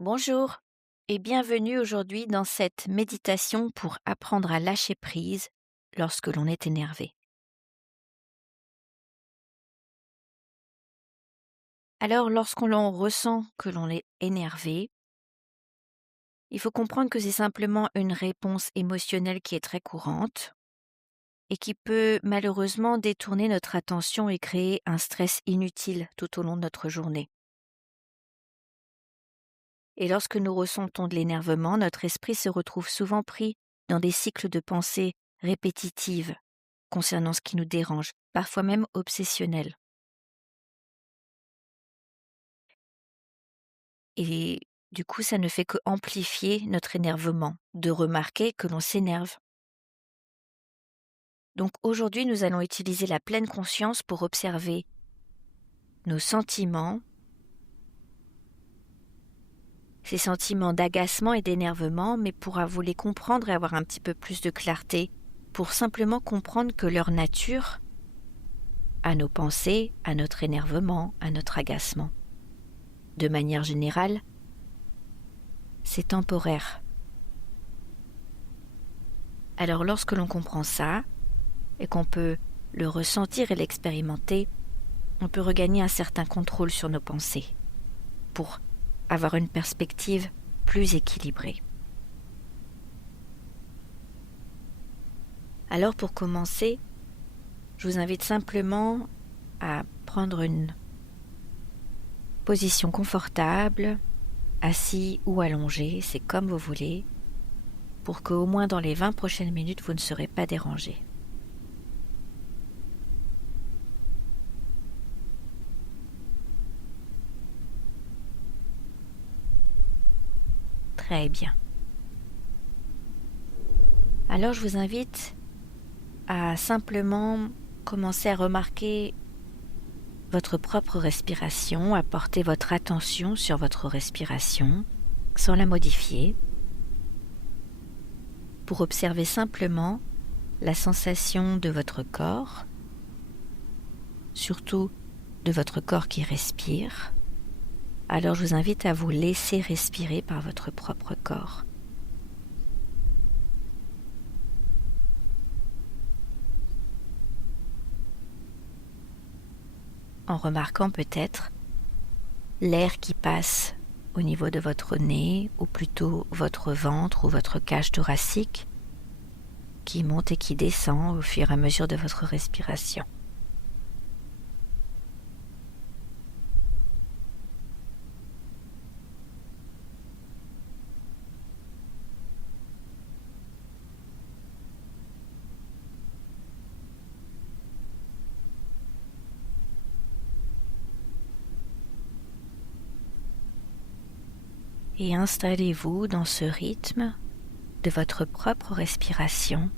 Bonjour et bienvenue aujourd'hui dans cette méditation pour apprendre à lâcher prise lorsque l'on est énervé. Alors lorsqu'on l'on ressent que l'on est énervé, il faut comprendre que c'est simplement une réponse émotionnelle qui est très courante et qui peut malheureusement détourner notre attention et créer un stress inutile tout au long de notre journée. Et lorsque nous ressentons de l'énervement, notre esprit se retrouve souvent pris dans des cycles de pensée répétitives concernant ce qui nous dérange, parfois même obsessionnels. Et du coup, ça ne fait que amplifier notre énervement, de remarquer que l'on s'énerve. Donc aujourd'hui, nous allons utiliser la pleine conscience pour observer nos sentiments, ces sentiments d'agacement et d'énervement, mais pour vous les comprendre et avoir un petit peu plus de clarté, pour simplement comprendre que leur nature, à nos pensées, à notre énervement, à notre agacement, de manière générale, c'est temporaire. Alors lorsque l'on comprend ça, et qu'on peut le ressentir et l'expérimenter, on peut regagner un certain contrôle sur nos pensées pour avoir une perspective plus équilibrée. Alors pour commencer, je vous invite simplement à prendre une position confortable, assis ou allongé, c'est comme vous voulez, pour qu'au moins dans les 20 prochaines minutes, vous ne serez pas dérangé. Très bien. Alors je vous invite à simplement commencer à remarquer votre propre respiration, à porter votre attention sur votre respiration sans la modifier, pour observer simplement la sensation de votre corps, surtout de votre corps qui respire. Alors je vous invite à vous laisser respirer par votre propre corps. En remarquant peut-être l'air qui passe au niveau de votre nez, ou plutôt votre ventre ou votre cage thoracique, qui monte et qui descend au fur et à mesure de votre respiration. Et installez-vous dans ce rythme de votre propre respiration.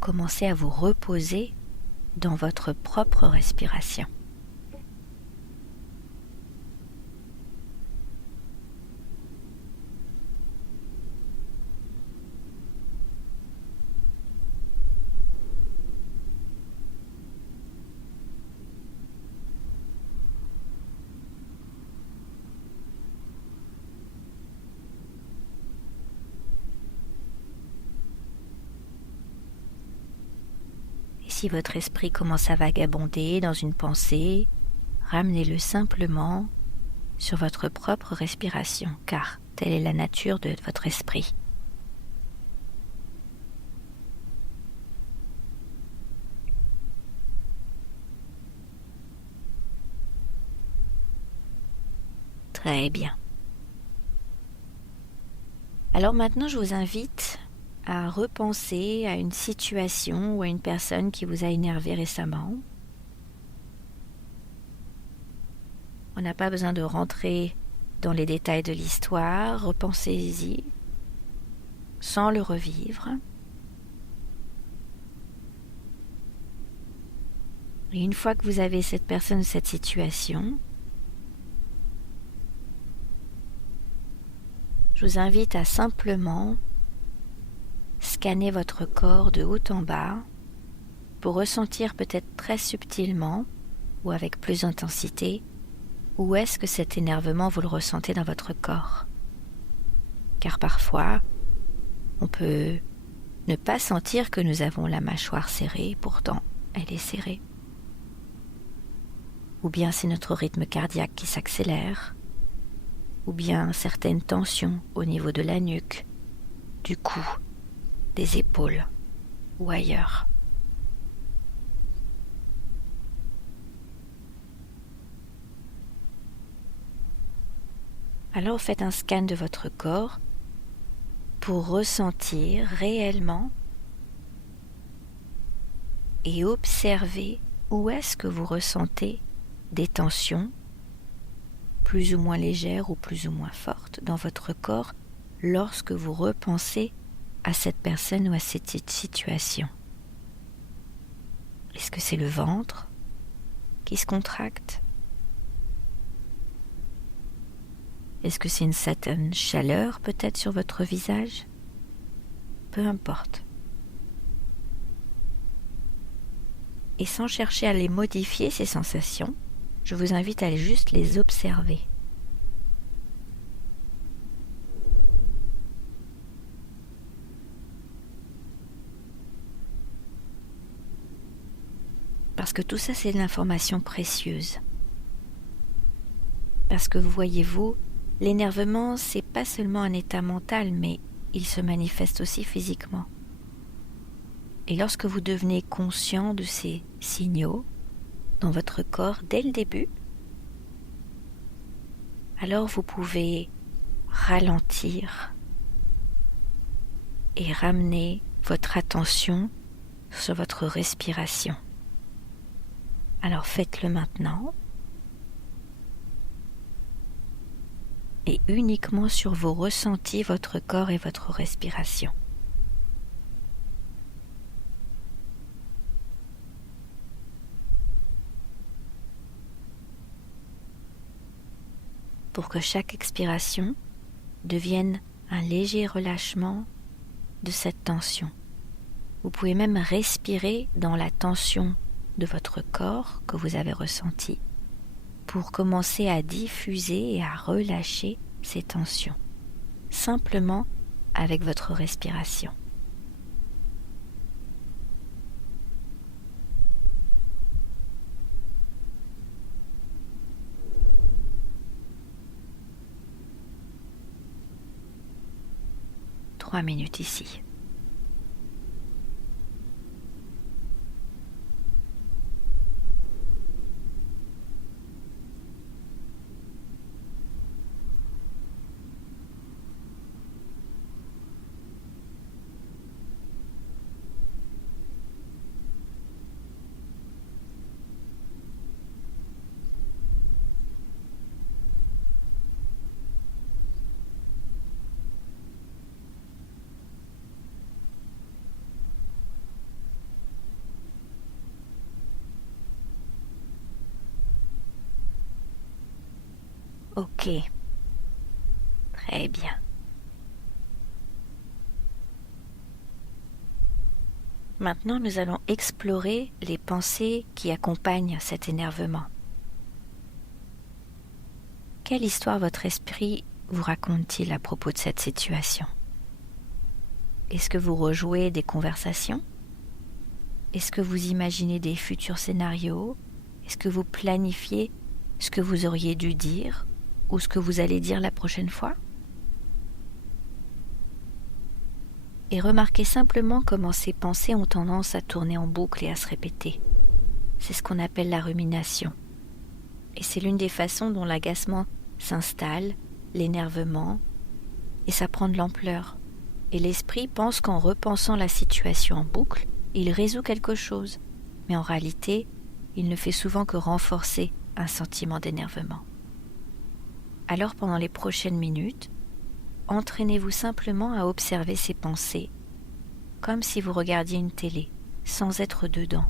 Commencez à vous reposer dans votre propre respiration. Et si votre esprit commence à vagabonder dans une pensée, ramenez-le simplement sur votre propre respiration, car telle est la nature de votre esprit. Très bien. Alors maintenant, je vous invite à repenser à une situation ou à une personne qui vous a énervé récemment. On n'a pas besoin de rentrer dans les détails de l'histoire, repensez-y sans le revivre. Et une fois que vous avez cette personne, cette situation, je vous invite à simplement scanner votre corps de haut en bas pour ressentir peut-être très subtilement ou avec plus d'intensité où est-ce que cet énervement vous le ressentez dans votre corps. Car parfois, on peut ne pas sentir que nous avons la mâchoire serrée, pourtant elle est serrée. Ou bien c'est notre rythme cardiaque qui s'accélère, ou bien certaines tensions au niveau de la nuque, du cou, des épaules ou ailleurs. Alors faites un scan de votre corps pour ressentir réellement et observer où est-ce que vous ressentez des tensions plus ou moins légères ou plus ou moins fortes dans votre corps lorsque vous repensez à cette personne ou à cette situation. Est-ce que c'est le ventre qui se contracte? Est-ce que c'est une certaine chaleur peut-être sur votre visage? Peu importe. Et sans chercher à les modifier, ces sensations, je vous invite à juste les observer. Parce que tout ça, c'est de l'information précieuse. Parce que voyez-vous, l'énervement, c'est pas seulement un état mental, mais il se manifeste aussi physiquement. Et lorsque vous devenez conscient de ces signaux dans votre corps dès le début, alors vous pouvez ralentir et ramener votre attention sur votre respiration. Alors faites-le maintenant et uniquement sur vos ressentis, votre corps et votre respiration. Pour que chaque expiration devienne un léger relâchement de cette tension. Vous pouvez même respirer dans la tension de votre corps que vous avez ressentie pour commencer à diffuser et à relâcher ces tensions, simplement avec votre respiration. Trois minutes ici. Ok, très bien. Maintenant, nous allons explorer les pensées qui accompagnent cet énervement. Quelle histoire votre esprit vous raconte-t-il à propos de cette situation? Est-ce que vous rejouez des conversations? Est-ce que vous imaginez des futurs scénarios? Est-ce que vous planifiez ce que vous auriez dû dire ou ce que vous allez dire la prochaine fois? Et remarquez simplement comment ces pensées ont tendance à tourner en boucle et à se répéter. C'est ce qu'on appelle la rumination. Et c'est l'une des façons dont l'agacement s'installe, l'énervement, et ça prend de l'ampleur. Et l'esprit pense qu'en repensant la situation en boucle, il résout quelque chose. Mais en réalité, il ne fait souvent que renforcer un sentiment d'énervement. Alors pendant les prochaines minutes, entraînez-vous simplement à observer ces pensées, comme si vous regardiez une télé, sans être dedans,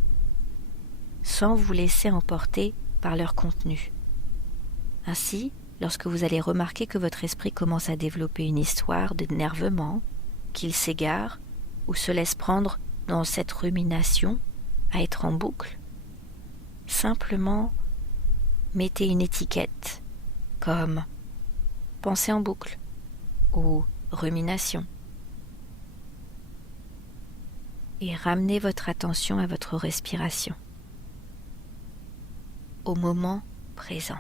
sans vous laisser emporter par leur contenu. Ainsi, lorsque vous allez remarquer que votre esprit commence à développer une histoire d'énervement, qu'il s'égare ou se laisse prendre dans cette rumination, à être en boucle, simplement mettez une étiquette comme pensée en boucle ou rumination et ramenez votre attention à votre respiration, au moment présent.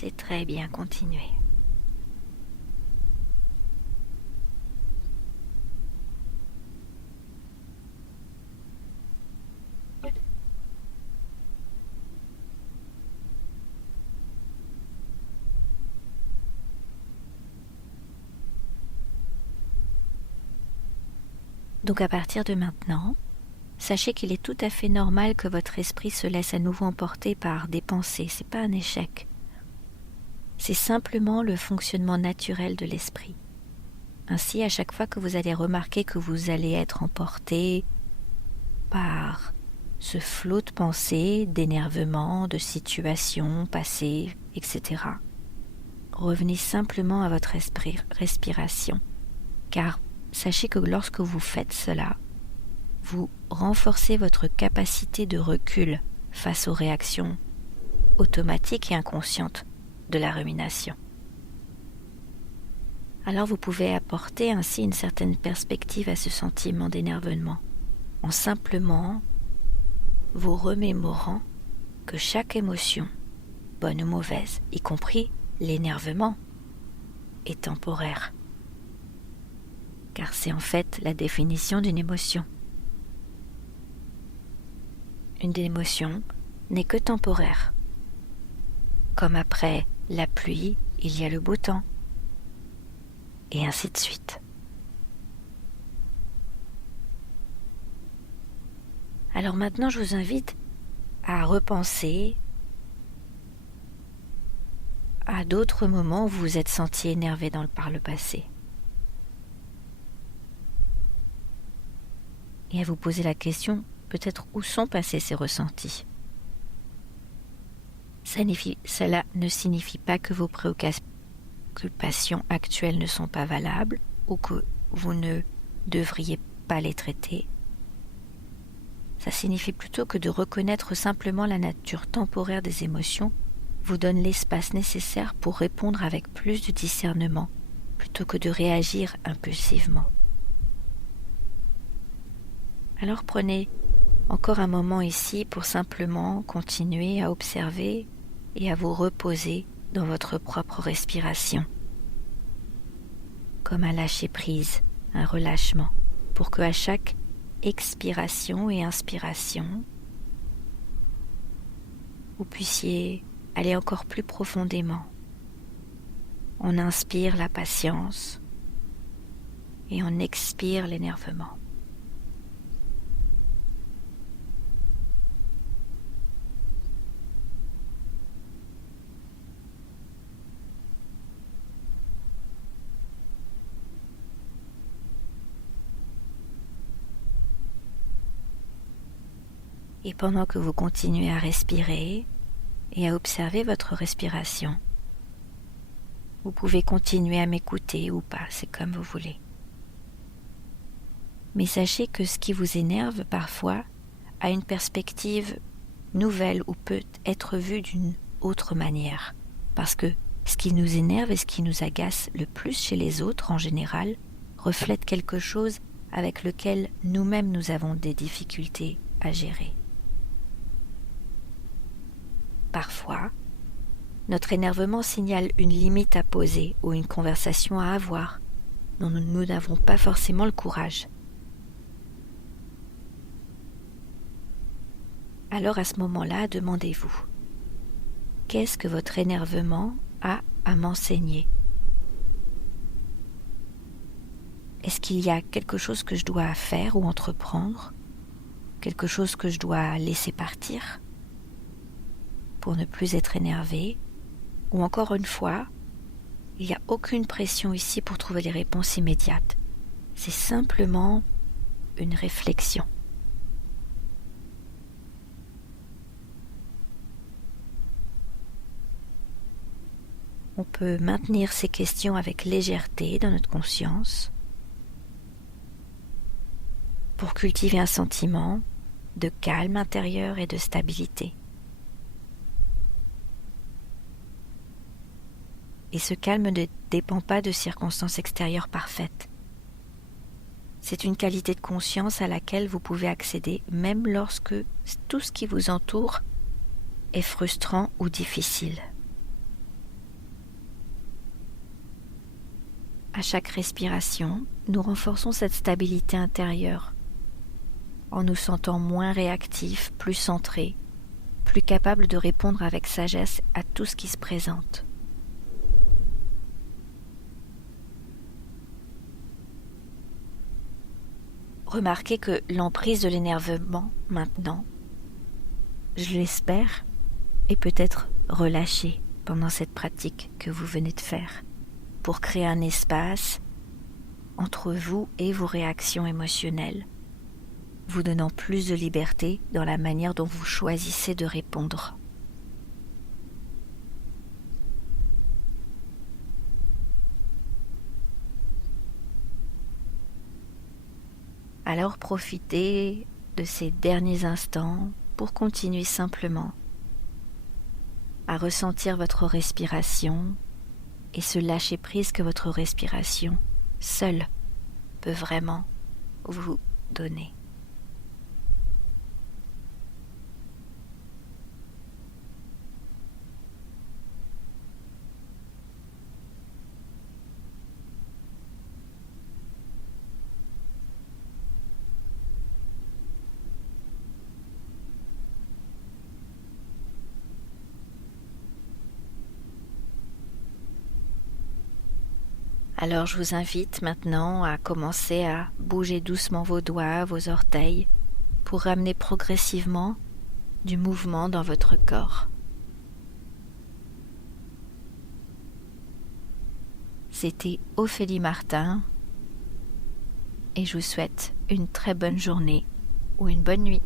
C'est très bien, continuez. Donc à partir de maintenant, sachez qu'il est tout à fait normal que votre esprit se laisse à nouveau emporter par des pensées. C'est pas un échec. C'est simplement le fonctionnement naturel de l'esprit. Ainsi, à chaque fois que vous allez remarquer que vous allez être emporté par ce flot de pensées, d'énervement, de situations passées, etc., revenez simplement à votre respiration, car sachez que lorsque vous faites cela, vous renforcez votre capacité de recul face aux réactions automatiques et inconscientes de la rumination. Alors vous pouvez apporter ainsi une certaine perspective à ce sentiment d'énervement, en simplement vous remémorant que chaque émotion, bonne ou mauvaise, y compris l'énervement, est temporaire. Car c'est en fait la définition d'une émotion. Une émotion n'est que temporaire. Comme après la pluie, il y a le beau temps. Et ainsi de suite. Alors maintenant, je vous invite à repenser à d'autres moments où vous vous êtes senti énervé par le passé. Et à vous poser la question, peut-être où sont passés ces ressentis. Cela ne signifie pas que vos préoccupations actuelles ne sont pas valables ou que vous ne devriez pas les traiter. Ça signifie plutôt que de reconnaître simplement la nature temporaire des émotions vous donne l'espace nécessaire pour répondre avec plus de discernement plutôt que de réagir impulsivement. Alors prenez encore un moment ici pour simplement continuer à observer et à vous reposer dans votre propre respiration, comme un lâcher-prise, un relâchement, pour que à chaque expiration et inspiration, vous puissiez aller encore plus profondément. On inspire la patience et on expire l'énervement. Et pendant que vous continuez à respirer et à observer votre respiration, vous pouvez continuer à m'écouter ou pas, c'est comme vous voulez. Mais sachez que ce qui vous énerve parfois a une perspective nouvelle ou peut être vu d'une autre manière. Parce que ce qui nous énerve et ce qui nous agace le plus chez les autres en général reflète quelque chose avec lequel nous-mêmes nous avons des difficultés à gérer. Parfois, notre énervement signale une limite à poser ou une conversation à avoir, dont nous n'avons pas forcément le courage. Alors à ce moment-là, demandez-vous, qu'est-ce que votre énervement a à m'enseigner ? Est-ce qu'il y a quelque chose que je dois faire ou entreprendre ? Quelque chose que je dois laisser partir pour ne plus être énervé ? Ou encore une fois, il n'y a aucune pression ici pour trouver les réponses immédiates. C'est simplement une réflexion. On peut maintenir ces questions avec légèreté dans notre conscience pour cultiver un sentiment de calme intérieur et de stabilité. Et ce calme ne dépend pas de circonstances extérieures parfaites. C'est une qualité de conscience à laquelle vous pouvez accéder même lorsque tout ce qui vous entoure est frustrant ou difficile. À chaque respiration, nous renforçons cette stabilité intérieure en nous sentant moins réactifs, plus centrés, plus capables de répondre avec sagesse à tout ce qui se présente. Remarquez que l'emprise de l'énervement, maintenant, je l'espère, est peut-être relâchée pendant cette pratique que vous venez de faire, pour créer un espace entre vous et vos réactions émotionnelles, vous donnant plus de liberté dans la manière dont vous choisissez de répondre. Alors profitez de ces derniers instants pour continuer simplement à ressentir votre respiration et ce lâcher-prise que votre respiration seule peut vraiment vous donner. Alors je vous invite maintenant à commencer à bouger doucement vos doigts, vos orteils, pour ramener progressivement du mouvement dans votre corps. C'était Ophélie Martin et je vous souhaite une très bonne journée ou une bonne nuit.